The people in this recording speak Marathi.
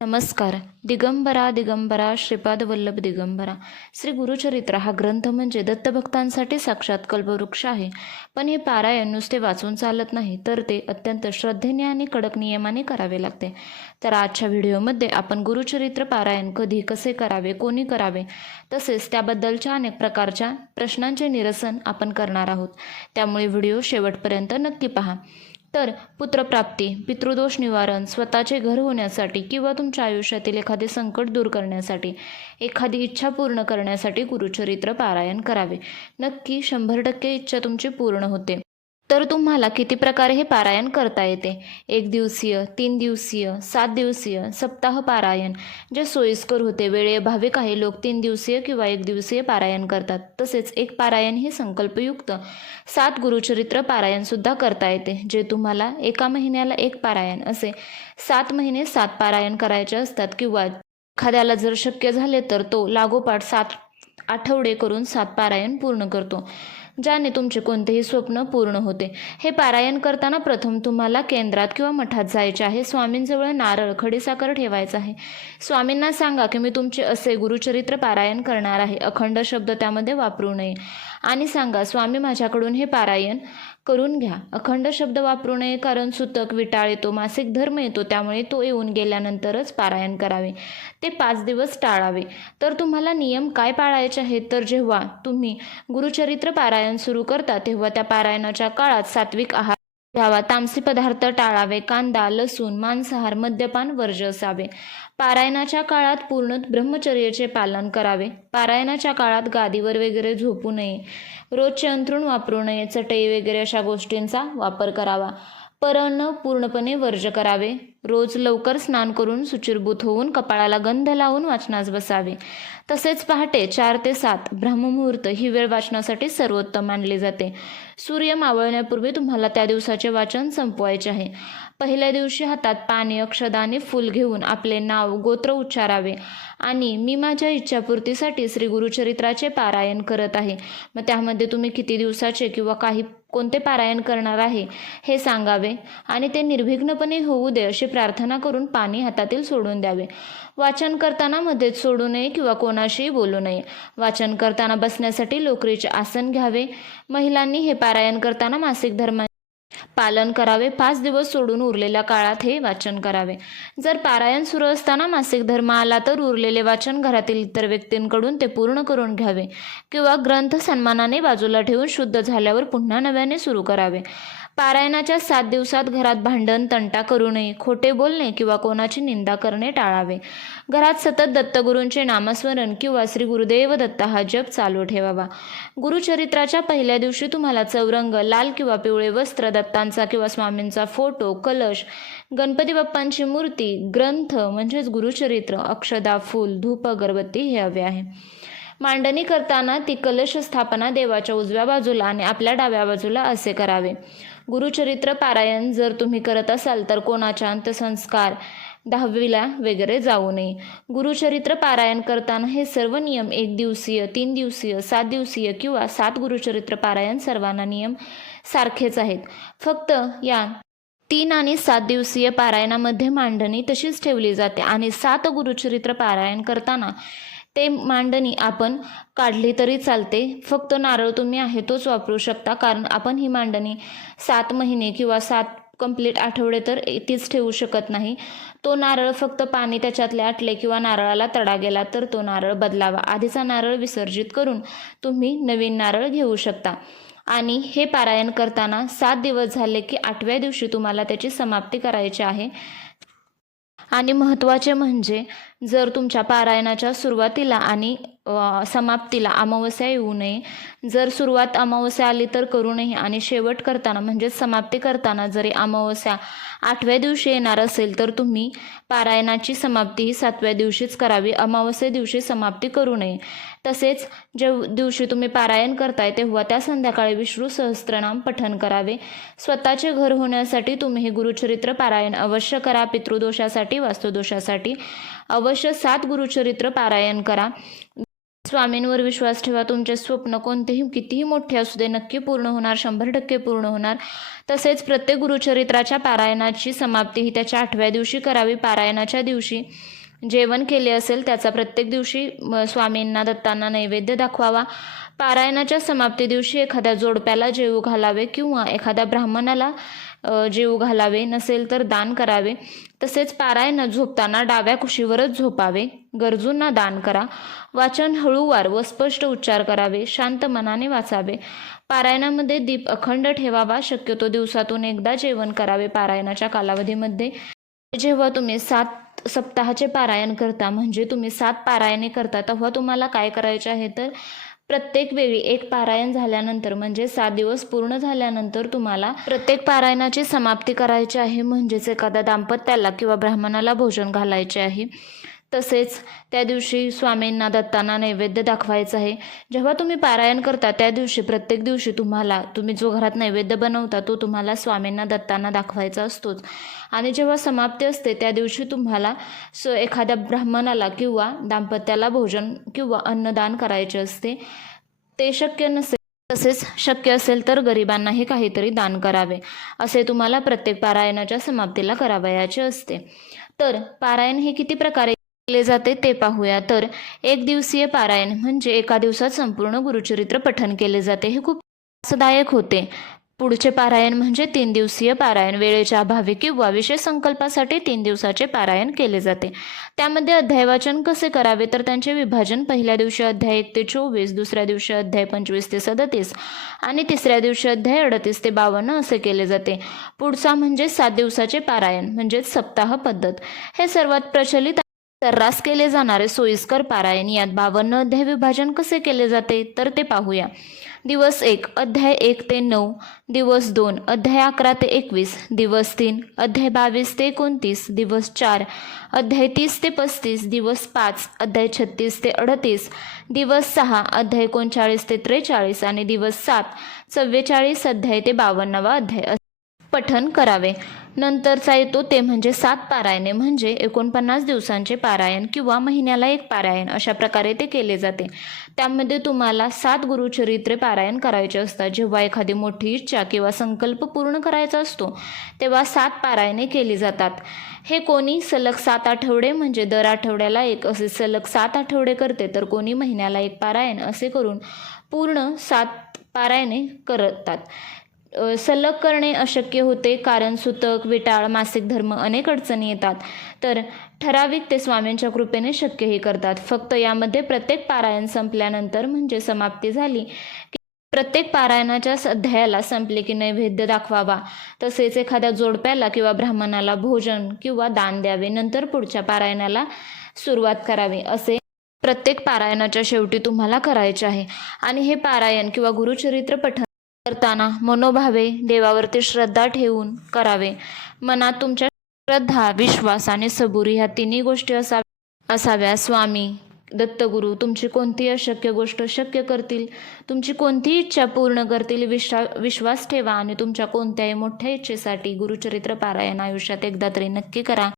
नमस्कार. दिगंबरा दिगंबरा श्रीपाद वल्लभ दिगंबरा. श्री गुरुचरित्र हा ग्रंथ म्हणजे दत्तभक्तांसाठी साक्षात कल्पवृक्ष आहे. पण हे पारायण नुसते वाचून चालत नाही, तर ते अत्यंत श्रद्धेने आणि कडक नियमाने करावे लागते. तर आजच्या व्हिडिओमध्ये आपण गुरुचरित्र पारायण कधी, कसे करावे, कोणी करावे, तसेच त्याबद्दलच्या अनेक प्रकारच्या प्रश्नांचे निरसन आपण करणार आहोत. त्यामुळे व्हिडिओ शेवटपर्यंत नक्की पहा. तर पुत्रप्राप्ती, पितृदोष निवारण, स्वतःचे घर होण्यासाठी किंवा तुमच्या आयुष्यातील एखादे संकट दूर करण्यासाठी, एखादी इच्छा पूर्ण करण्यासाठी गुरुचरित्र पारायण करावे. नक्की 100% इच्छा तुमची पूर्ण होते. तर तुम्हाला किती प्रकारे हे पारायण करता येते? 1 दिवसीय, 3 दिवसीय, 7 दिवसीय, सप्ताह पारायण, जे सोयीस्कर होते. वेळेअभावी काही लोक 3 दिवसीय किंवा 1 दिवसीय पारायण करतात. तसेच एक पारायण हे संकल्पयुक्त 7 गुरुचरित्र पारायणसुद्धा करता येते, जे तुम्हाला एका महिन्याला 1 पारायण, असे 7 महिने 7 पारायण करायचे असतात. किंवा एखाद्याला जर शक्य झाले तर तो लागोपाठ 7 आठवडे करून 7 पारायण पूर्ण करतो, ज्याने तुमचे कोणतेही स्वप्न पूर्ण होते. हे पारायण करताना प्रथम तुम्हाला केंद्रात किंवा मठात जायचे आहे. स्वामींजवळ नारळ, खडीसाखर ठेवायचं आहे. स्वामींना सांगा की मी तुमचे असे गुरुचरित्र पारायण करणार आहे. अखंड शब्द त्यामध्ये वापरू नये. आणि सांगा, स्वामी माझ्याकडून हे पारायण करून घ्या. अखंड शब्द वापरू नये, कारण सुतक, विटाळ येतो, मासिक धर्म येतो. त्यामुळे तो येऊन गेल्यानंतरच पारायण करावे. ते 5 दिवस टाळावे. तर तुम्हाला नियम काय पाळायचे आहेत? तर जेव्हा तुम्ही गुरुचरित्र पारायण सुरू करता तेव्हा त्या पारायणाच्या काळात सात्विक आहार घ्यावा. तामसी पदार्थ टाळावे. कांदा, लसूण, मांसाहार, मद्यपान वर्ज्य असावे. पारायणाच्या काळात पूर्ण ब्रह्मचर्याचे पालन करावे. पारायणाच्या काळात गादीवर वगैरे झोपू नये. रोजचे अंथरूण वापरू नये. चटई वगैरे अशा गोष्टींचा वापर करावा. परण पूर्णपणे वर्ज्य करावे. रोज लवकर स्नान करून शुचिर्भूत होऊन कपाळाला गंध लावून वाचनास बसावे. तसेच पहाटे 4 ते 7 ब्रह्ममुहूर्त ही वेळ वाचनासाठी सर्वोत्तम मानली जाते. सूर्य मावळण्यापूर्वी तुम्हाला त्या दिवसाचे वाचन संपवायचे आहे. पहिल्या दिवशी हातात पाने, अक्षदाने, फूल घेऊन आपले नाव, गोत्र उच्चारावे आणि मी माझ्या इच्छापूर्तीसाठी श्री गुरुचरित्राचे पारायण करत आहे. मग त्यामध्ये तुम्ही किती दिवसाचे किंवा कोणते पारायण करणार आहे हे सांगावे आणि ते निर्विघ्नपणे होऊ दे अशी प्रार्थना करून पाणी हातातील सोडून द्यावे. वाचन करताना मध्येच सोडू नये किंवा कोणाशीही बोलू नये. वाचन करताना बसण्यासाठी लोकरीचे आसन घ्यावे. महिलांनी हे पारायण करताना मासिक धर्म पालन करावे. 5 दिवस सोडून उरलेल्या काळात हे वाचन करावे. जर पारायण सुरू असताना मासिक धर्म आला तर उरलेले वाचन घरातील इतर व्यक्तींकडून ते पूर्ण करून घ्यावे किंवा ग्रंथ सन्मानाने बाजूला ठेवून शुद्ध झाल्यावर पुन्हा नव्याने सुरू करावे. पारायणाच्या 7 दिवसात घरात भांडण, तंटा करू नये. खोटे बोलणे किंवा कोणाची निंदा करणे टाळावे. घरात सतत दत्तगुरूंचे नामस्मरण किंवा श्री गुरुदेव दत्त हा जप चालू ठेवावा. गुरुचरित्राच्या पहिल्या दिवशी तुम्हाला चौरंग, लाल किंवा पिवळे वस्त्र, दत्तांचा किंवा स्वामींचा फोटो, कलश, गणपती बाप्पांची मूर्ती, ग्रंथ म्हणजेच गुरुचरित्र, अक्षदा, फूल, धूप, अगरबत्ती हे हवे आहे. मांडणी करताना ती कलश स्थापना देवाच्या उजव्या बाजूला आणि आपल्या डाव्या बाजूला असे करावे. गुरुचरित्र पारायण जर तुम्ही करत असाल तर कोणाच्या अंत्यसंस्कार, 10वीला वगैरे जाऊ नये. गुरुचरित्र पारायण करताना हे सर्व नियम 1 दिवसीय, 3 दिवसीय, 7 दिवसीय किंवा 7 गुरुचरित्र पारायण सर्वांना नियम सारखेच आहेत. फक्त या 3 आणि 7 दिवसीय पारायणामध्ये मांडणी तशीच ठेवली जाते आणि 7 गुरुचरित्र पारायण करताना ते मांडणी आपण काढली तरी चालते. फक्त नारळ तुम्ही आहे तोच वापरू शकता, कारण आपण ही मांडणी 7 महिने किंवा 7 कंप्लीट आठवडे तर तीच ठेवू शकत नाही. तो नारळ फक्त पाणी त्याच्यातले आटले किंवा नारळाला तडा गेला तर तो नारळ बदलावा. आधीचा नारळ विसर्जित करून तुम्ही नवीन नारळ घेऊ शकता. आणि हे पारायण करताना 7 दिवस झाले की 8व्या दिवशी तुम्हाला त्याची समाप्ती करायची आहे. आणि महत्त्वाचे म्हणजे जर तुमच्या पारायणाच्या सुरुवातीला आणि समाप्तीला अमावस्या येऊ नये. जर सुरुवात अमावस्या आली तर करू नये आणि शेवट करताना म्हणजे समाप्ती करताना जरी अमावस्या 8व्या दिवशी येणार असेल तर तुम्ही पारायणाची समाप्ती ही 7व्या दिवशीच करावी. अमावस्ये दिवशी समाप्ती करू नये. तसेच जे दिवशी तुम्ही पारायण करताय तेव्हा त्या संध्याकाळी विष्णू सहस्त्रनाम पठण करावे. स्वतःचे घर होण्यासाठी तुम्ही हे गुरुचरित्र पारायण अवश्य करा. पितृदोषासाठी, वास्तुदोषासाठी अवश्य 7 गुरुचरित्र पारायण करा. स्वामींवर विश्वास ठेवा. तुमचे स्वप्न कोणतेही कितीही मोठे असू दे नक्की पूर्ण होणार, 100% पूर्ण होणार. तसेच प्रत्येक गुरुचरित्राच्या पारायणाची समाप्ती ही त्याच्या 8व्या दिवशी करावी. पारायणाच्या दिवशी जेवण केले असेल त्याचा प्रत्येक दिवशी स्वामींना दत्तांना नैवेद्य दाखवावा. पारायणाच्या समाप्ती दिवशी एखाद्या जोडप्याला जेवू घालावे किंवा एखाद्या ब्राह्मणाला जेवू घालावे, नसेल तर दान करावे. तसेच पारायणात झोपताना डाव्या कुशीवरच झोपावे. गरजूंना दान करा. वाचन हळूवार व स्पष्ट उच्चार करावे. शांत मनाने वाचावे. पारायणामध्ये दीप अखंड ठेवावा. शक्यतो दिवसातून एकदा जेवण करावे. पारायणाच्या कालावधीमध्ये जेव्हा तुम्ही 7 सप्ताहाचे पारायण करता, म्हणजे तुम्ही 7 पारायणे करता, तेव्हा तुम्हाला काय करायचे आहे तर प्रत्येक वेळी एक पारायण झाल्यानंतर म्हणजे 7 दिवस पूर्ण झाल्यानंतर तुम्हाला प्रत्येक पारायणाची समाप्ती करायची आहे. म्हणजेच एखाद्या दाम्पत्याला किंवा ब्राह्मणाला भोजन घालायचे आहे. तसेच त्या दिवशी स्वामींना दत्तांना नैवेद्य दाखवायचं आहे. जेव्हा तुम्ही पारायण करता त्या दिवशी प्रत्येक दिवशी तुम्ही जो घरात नैवेद्य बनवता तो तुम्हाला स्वामींना दत्तांना दाखवायचा असतोच. आणि जेव्हा समाप्ती असते त्या दिवशी तुम्हाला एखाद्या ब्राह्मणाला किंवा दाम्पत्याला भोजन किंवा अन्नदान करायचे असते. ते शक्य नसेल, तसेच शक्य असेल तर गरिबांनाही काहीतरी दान करावे. असे तुम्हाला प्रत्येक पारायणाच्या समाप्तीला करावयाचे असते. तर पारायण हे किती प्रकारे केले जाते ते पाहूया. तर 1 दिवसीय पारायण म्हणजे एका दिवसात संपूर्ण गुरुचरित्र पठण केले जाते. हे खूप त्रासदायक होते. पुढचे पारायण म्हणजे 3 दिवसीय पारायण. वेळेच्या अभावी किंवा विशेष संकल्पासाठी 3 दिवसाचे पारायण केले जाते. त्यामध्ये अध्याय वाचन कसे करावे तर त्यांचे विभाजन पहिल्या दिवशी अध्याय 1 ते 24, दुसऱ्या दिवशी अध्याय 25 ते 37 आणि तिसऱ्या दिवशी अध्याय 38 ते 52 असे केले जाते. पुढचा म्हणजे 7 दिवसाचे पारायण म्हणजेच सप्ताह पद्धत. हे सर्वात प्रचलित सर्रास केले जाणारे सोयीस्कर पारायण. यात 52 अध्याय विभाजन कसे केले जाते तर ते पाहूया. दिवस 1 अध्याय 1 ते 9, दिवस 2 अध्याय 11 ते 21, दिवस 3 अध्याय 22 ते 29, दिवस 4 अध्याय 30 ते 35, दिवस 5 अध्याय 36 ते 38, दिवस 6 अध्याय 39 ते 43 आणि दिवस 7 44 अध्याय ते 52 अध्याय पठण करावे. नंतरचा येतो ते म्हणजे 7 पारायणे म्हणजे 49 दिवसांचे पारायण किंवा महिन्याला 1 पारायण. अशा प्रकारे ते केले जाते. त्यामध्ये तुम्हाला 7 गुरुचरित्रे पारायण करायचे असतात. जेव्हा एखादी मोठी इच्छा किंवा संकल्प पूर्ण करायचा असतो तेव्हा 7 पारायणे केली जातात. हे कोणी सलग 7 आठवडे म्हणजे दर आठवड्याला 1 असे सलग 7 आठवडे करते, तर कोणी महिन्याला 1 पारायण असे करून पूर्ण 7 पारायणे करतात. सलग करणे अशक्य होते कारण सुतक, विटाळ, मासिक धर्म अनेक अडचणी येतात. तर ठराविक ते स्वामींच्या कृपेने शक्यही करतात. फक्त यामध्ये प्रत्येक पारायण संपल्यानंतर म्हणजे समाप्ती झाली की प्रत्येक पारायणाच्या अध्यायाला संपले की नैवेद्य दाखवावा. तसेच एखाद्या जोडप्याला किंवा ब्राह्मणाला भोजन किंवा दान द्यावे. नंतर पुढच्या पारायणाला सुरुवात करावी. असे प्रत्येक पारायणाच्या शेवटी तुम्हाला करायचे आहे. आणि हे पारायण किंवा गुरुचरित्र पठण करताना मनोभावे देवावरती श्रद्धा ठेवून करावे. मनात तुमच्या श्रद्धा, विश्वास आणि सबुरी ह्या तिन्ही गोष्टी असाव्या. स्वामी दत्तगुरू तुमची कोणतीही अशक्य गोष्ट शक्य करतील. तुमची कोणतीही इच्छा पूर्ण करतील. विश्वास ठेवा आणि तुमच्या कोणत्याही मोठ्या इच्छेसाठी गुरुचरित्र पारायण आयुष्यात एकदा तरी नक्की करा.